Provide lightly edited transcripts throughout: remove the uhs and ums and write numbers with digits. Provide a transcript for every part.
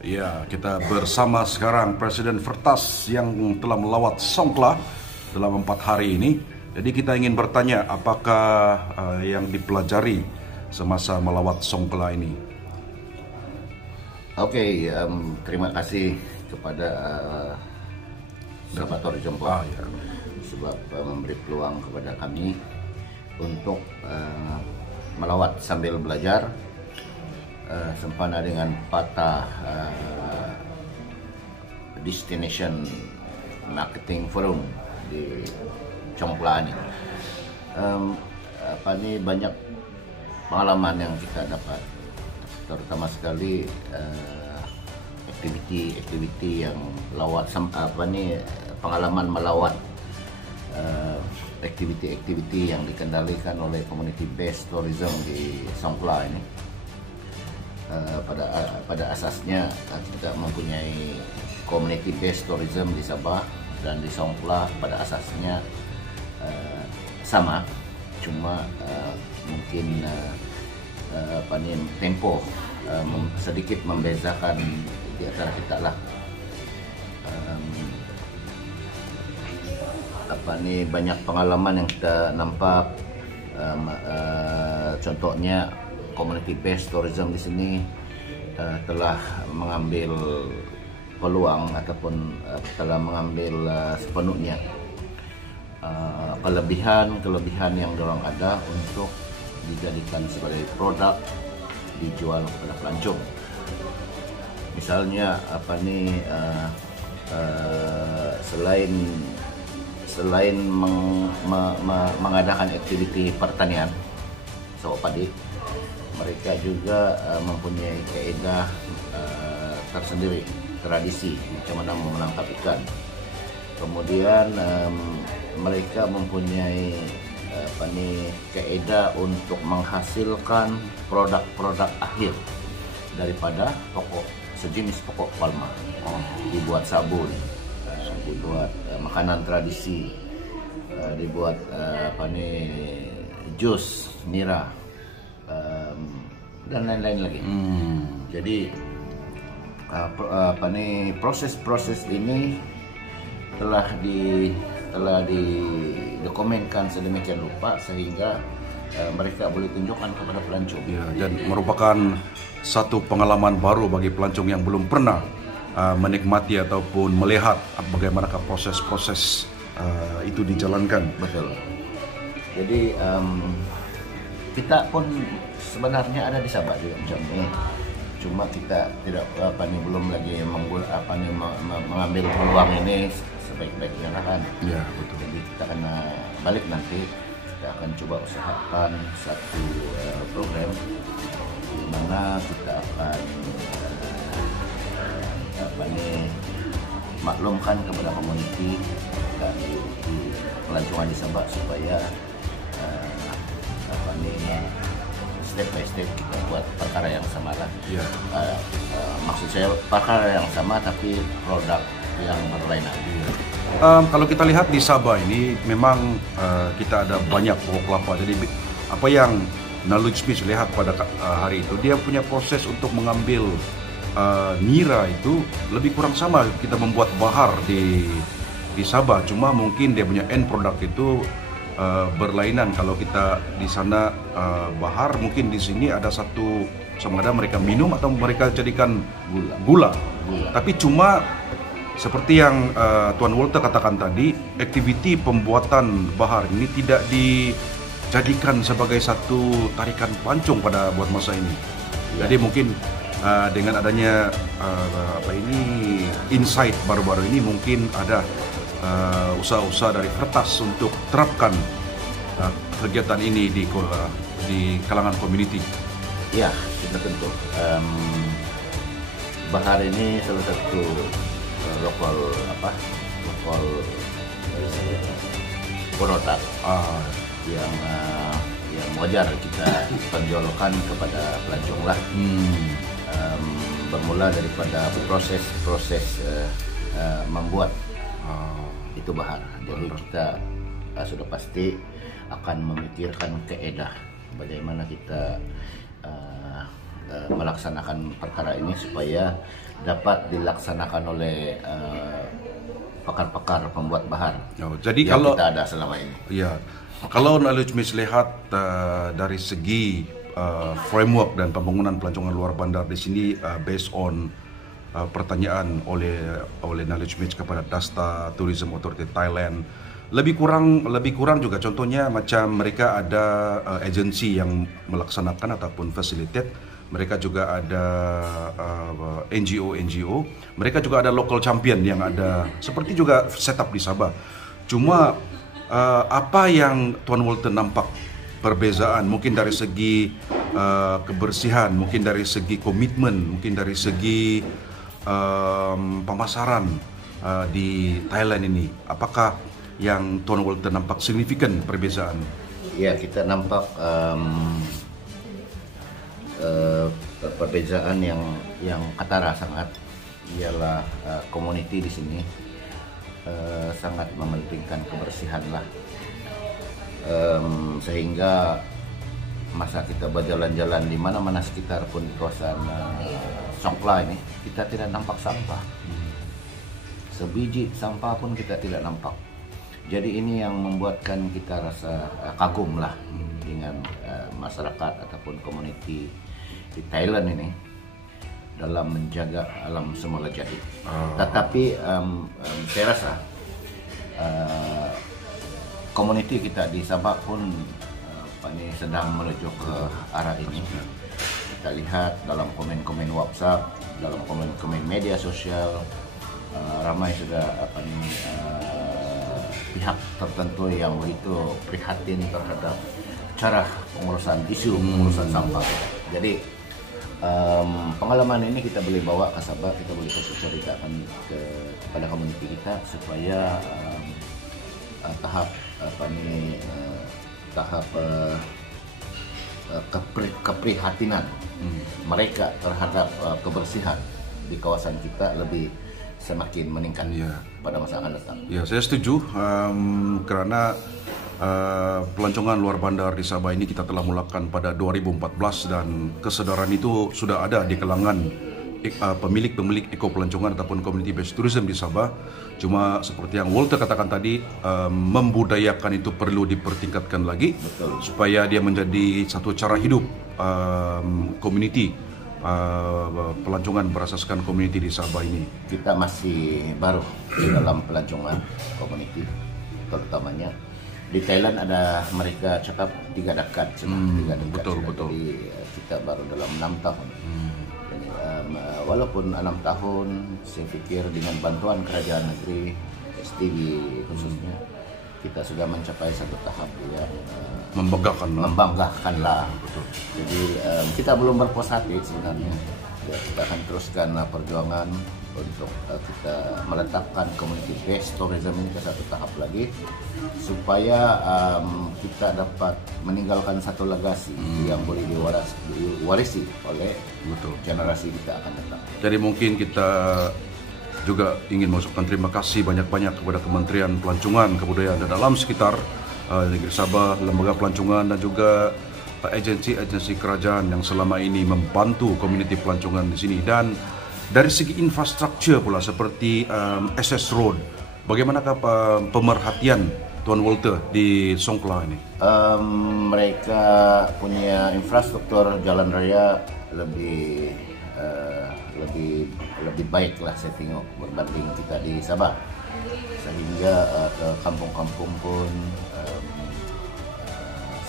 Ya, kita bersama sekarang Presiden Vertas yang telah melawat Songkhla dalam 4 hari ini. Jadi kita ingin bertanya apakah yang dipelajari semasa melawat Songkhla ini. Oke, terima kasih kepada Observatori Jompo Ya. sebab memberi peluang kepada kami untuk melawat sambil belajar sempena dengan Pata Destination Marketing Forum di Songkhla ini. Banyak pengalaman yang kita dapat, terutama sekali aktiviti yang lawat, pengalaman melawat aktiviti yang dikendalikan oleh community based tourism di Songkhla ini. Pada asasnya kita mempunyai community based tourism di Sabah dan di Songkhla pada asasnya sama, cuma mungkin tempo sedikit membezakan di antara kita lah. Banyak pengalaman yang kita nampak, contohnya community based tourism di sini telah mengambil peluang ataupun telah mengambil sepenuhnya kelebihan yang dorang ada untuk dijadikan sebagai produk dijual kepada pelancong. Misalnya selain mengadakan aktiviti pertanian sawah padi, mereka juga mempunyai kaidah tersendiri, tradisi macam mana menangkap ikan. Kemudian mereka mempunyai kaidah untuk menghasilkan produk-produk akhir daripada sejenis pokok palma. Dibuat sabun, dibuat makanan tradisi, dibuat jus nira, dan lain-lain lagi. Jadi proses-proses ini telah didokumenkan sedemikian rupa sehingga mereka boleh tunjukkan kepada pelancong. Ya, dan merupakan satu pengalaman baru bagi pelancong yang belum pernah menikmati ataupun melihat bagaimanakah proses-proses itu dijalankan. Betul. Jadi kita pun sebenarnya ada di Sabah juga macam ini. Cuma kita tidak belum lagi mengambil peluang ini sebaik-baiknya kan. Ya, betul. Jadi kita akan balik nanti, kita akan coba usahakan satu program di mana kita akan maklumkan kepada komuniti dan di pelancongan di Sabah supaya step by step kita buat perkara yang sama lah. Ya. Maksud saya perkara yang sama tapi produk yang berlainan. Ya. Kalau kita lihat di Sabah ini memang kita ada banyak pokok kelapa. Jadi apa yang Naloj Smith lihat pada hari itu, dia punya proses untuk mengambil nira itu lebih kurang sama kita membuat bahar di Sabah. Cuma mungkin dia punya end product itu berlainan. Kalau kita di sana bahar, mungkin di sini ada satu, sama ada mereka minum atau mereka jadikan gula. Tapi cuma seperti yang Tuan Walter katakan tadi, aktiviti pembuatan bahar ini tidak dijadikan sebagai satu tarikan pelancong buat masa ini. Ya. Jadi mungkin dengan adanya insight baru-baru ini, mungkin ada usaha-usaha dari Vertas untuk terapkan kegiatan ini di kalangan community. Ya, kita tentu. Bahar ini salah satu lokal produk yang wajar kita tonjolkan kepada pelancong lah. Bermula daripada proses membuat itu bahar. Jadi kita sudah pasti akan memikirkan keedah bagaimana kita melaksanakan perkara ini supaya dapat dilaksanakan oleh pakar-pakar pembuat bahan jadi yang kalau kita ada selama ini. Ya, kalau Knowledge Meets lihat dari segi framework dan pembangunan pelancongan luar bandar di sini based on pertanyaan oleh Knowledge Meets kepada Dasta Tourism Authority Thailand, lebih kurang juga contohnya macam mereka ada agensi yang melaksanakan ataupun facilitate. Mereka juga ada NGO, mereka juga ada local champion yang ada seperti juga setup di Sabah. Cuma apa yang Tuan Walter nampak perbezaan mungkin dari segi kebersihan, mungkin dari segi komitmen, mungkin dari segi pemasaran di Thailand ini, apakah yang Tuan Walter nampak signifikan perbezaan? Ya, kita nampak perbezaan yang ketara sangat, ialah community di sini sangat mementingkan kebersihan lah, sehingga masa kita berjalan-jalan di mana-mana sekitar pun di kawasan Songkhla ini kita tidak nampak sampah, sebiji sampah pun kita tidak nampak. Jadi ini yang membuatkan kita rasa kagum lah dengan masyarakat ataupun community di Thailand ini dalam menjaga alam semula jadi. Tetapi saya rasa community kita di Sabah pun ini sedang menuju ke arah ini. Kita lihat dalam komen-komen WhatsApp, dalam komen-komen media sosial, ramai sudah pihak tertentu yang begitu prihatin terhadap cara pengurusan sampah. Jadi pengalaman ini kita boleh bawa ke Sabah, kita boleh ceritakan kepada komuniti kita supaya tahap keprihatinan mereka terhadap kebersihan di kawasan kita lebih semakin meningkat pada masa akan datang. Ya, saya setuju karena pelancongan luar bandar di Sabah ini kita telah mulakan pada 2014 dan kesadaran itu sudah ada di kalangan pemilik eko pelancongan ataupun community based tourism di Sabah. Cuma seperti yang Walter katakan tadi, membudayakan itu perlu dipertingkatkan lagi. Betul. Supaya dia menjadi satu cara hidup community pelancongan berasaskan community di Sabah ini. Kita masih baru di dalam pelancongan community, terutamanya di Thailand ada mereka cakap 3 dekad, betul. Jadi kita baru dalam 6 tahun. Jadi, walaupun 6 tahun, saya pikir dengan bantuan kerajaan negeri, STB khususnya, kita sudah mencapai satu tahap yang membanggakan lah. Betul. Jadi kita belum berpuas hati sebenarnya. Ya, kita akan teruskan perjuangan untuk kita meletakkan community based tourism ini ke satu tahap lagi supaya kita dapat meninggalkan satu legasi yang boleh diwarisi oleh generasi kita akan datang. Jadi mungkin kita juga ingin mengucapkan terima kasih banyak-banyak kepada Kementerian Pelancongan, Kebudayaan dan Alam sekitar negeri Sabah, lembaga pelancongan dan juga agensi-agensi kerajaan yang selama ini membantu komuniti pelancongan di sini. Dan dari segi infrastruktur pula seperti SS Road, bagaimanakah pemerhatian Tuan Walter di Songkhla ini? Mereka punya infrastruktur jalan raya lebih baik lah saya tengok berbanding kita di Sabah, sehingga ke kampung-kampung pun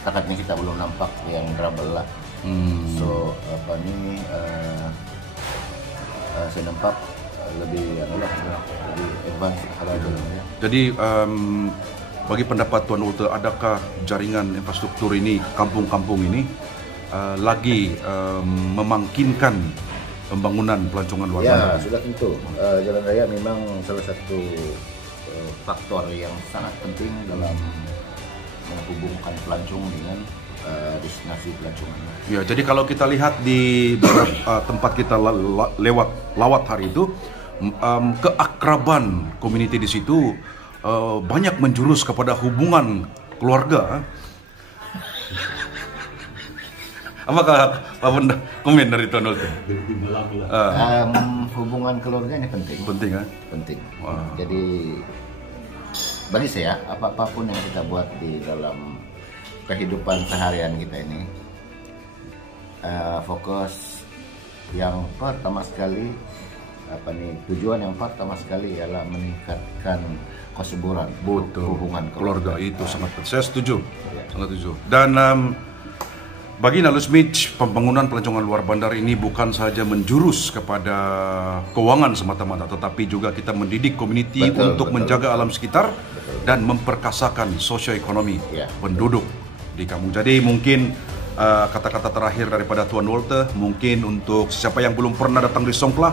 setakat ini kita belum nampak yang trouble lah. So saya nampak lebih advance kalau jalannya. Jadi bagi pendapat Tuan Walter, adakah jaringan infrastruktur ini, kampung-kampung ini lagi memangkinkan pembangunan pelancongan luar bandar? Ya, sudah tentu. Jalan raya memang salah satu faktor yang sangat penting dalam menghubungkan pelancong dengan destinasi pelancongan. Ya, jadi kalau kita lihat di beberapa tempat kita lewat hari itu, keakraban komuniti di situ banyak menjurus kepada hubungan keluarga. Apakah komen dari Tuan Nolte? Hubungan keluarga ini penting. Penting kan? Penting. Wah. Jadi bagi saya apapun yang kita buat di dalam kehidupan seharian kita ini, fokus yang pertama sekali tujuan yang pertama sekali ialah meningkatkan kesuburan hubungan keluarga itu sangat penting. Saya setuju, Ya. sangat setuju. Dan bagi Nalus Mitch, pembangunan pelancongan luar bandar ini bukan saja menjurus kepada keuangan semata-mata, tetapi juga kita mendidik community untuk menjaga alam sekitar dan memperkasakan sosioekonomi Ya. penduduk di kampung. Jadi mungkin kata-kata terakhir daripada Tuan Nolte, mungkin untuk siapa yang belum pernah datang di Songkhla,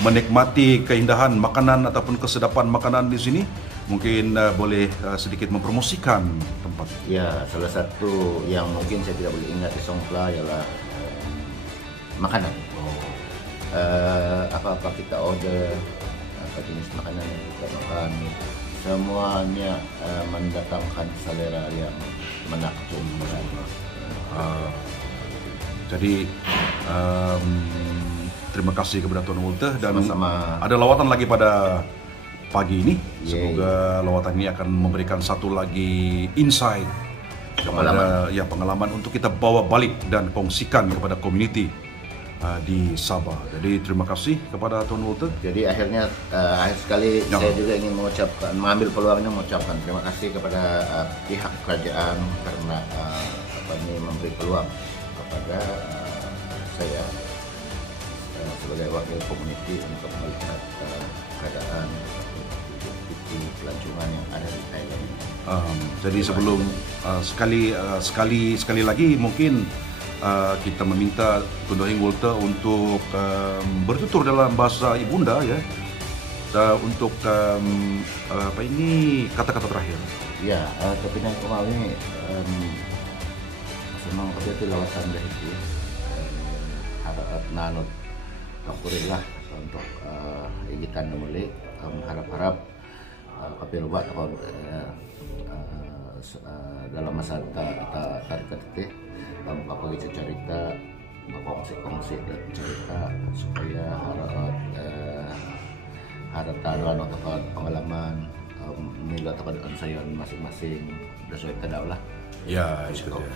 menikmati keindahan makanan ataupun kesedapan makanan di sini, mungkin boleh sedikit mempromosikan tempat. Ya, salah satu yang mungkin saya tidak boleh ingat di Songkhla ialah makanan. Apa-apa kita order, apa jenis makanan yang kita makan, semuanya mendatangkan selera yang menakjubkan. Jadi terima kasih kepada Tuan Nolte dan Sama-sama. ada lawatan lagi pada pagi ini. Yeay. Semoga lawatan ini akan memberikan satu lagi insight kepada pengalaman untuk kita bawa balik dan kongsikan kepada community di Sabah. Jadi terima kasih kepada Tuan Nolte. Jadi akhir sekali saya juga ingin mengambil peluangnya mengucapkan terima kasih kepada pihak kerajaan karena memberi peluang kepada saya sebagai wakil komuniti untuk melihat keadaan di pelancongan yang ada di Thailand. Jadi sebelum sekali lagi mungkin kita meminta Tuan Dohing Nolte untuk bertutur dalam bahasa ibunda ya, untuk kata-kata terakhir. Ya, tapi naik kemarin semang itu lawatan dah itu harap nanut kapurilah untuk igitan namuli harap-harap kapil buat dalam masa kita tarik teh apa cerita kongsi dan cerita supaya harap taruhan atau pengalaman mila atau keadaan saya masing-masing dan saya tahu lah. Ya, itu dia.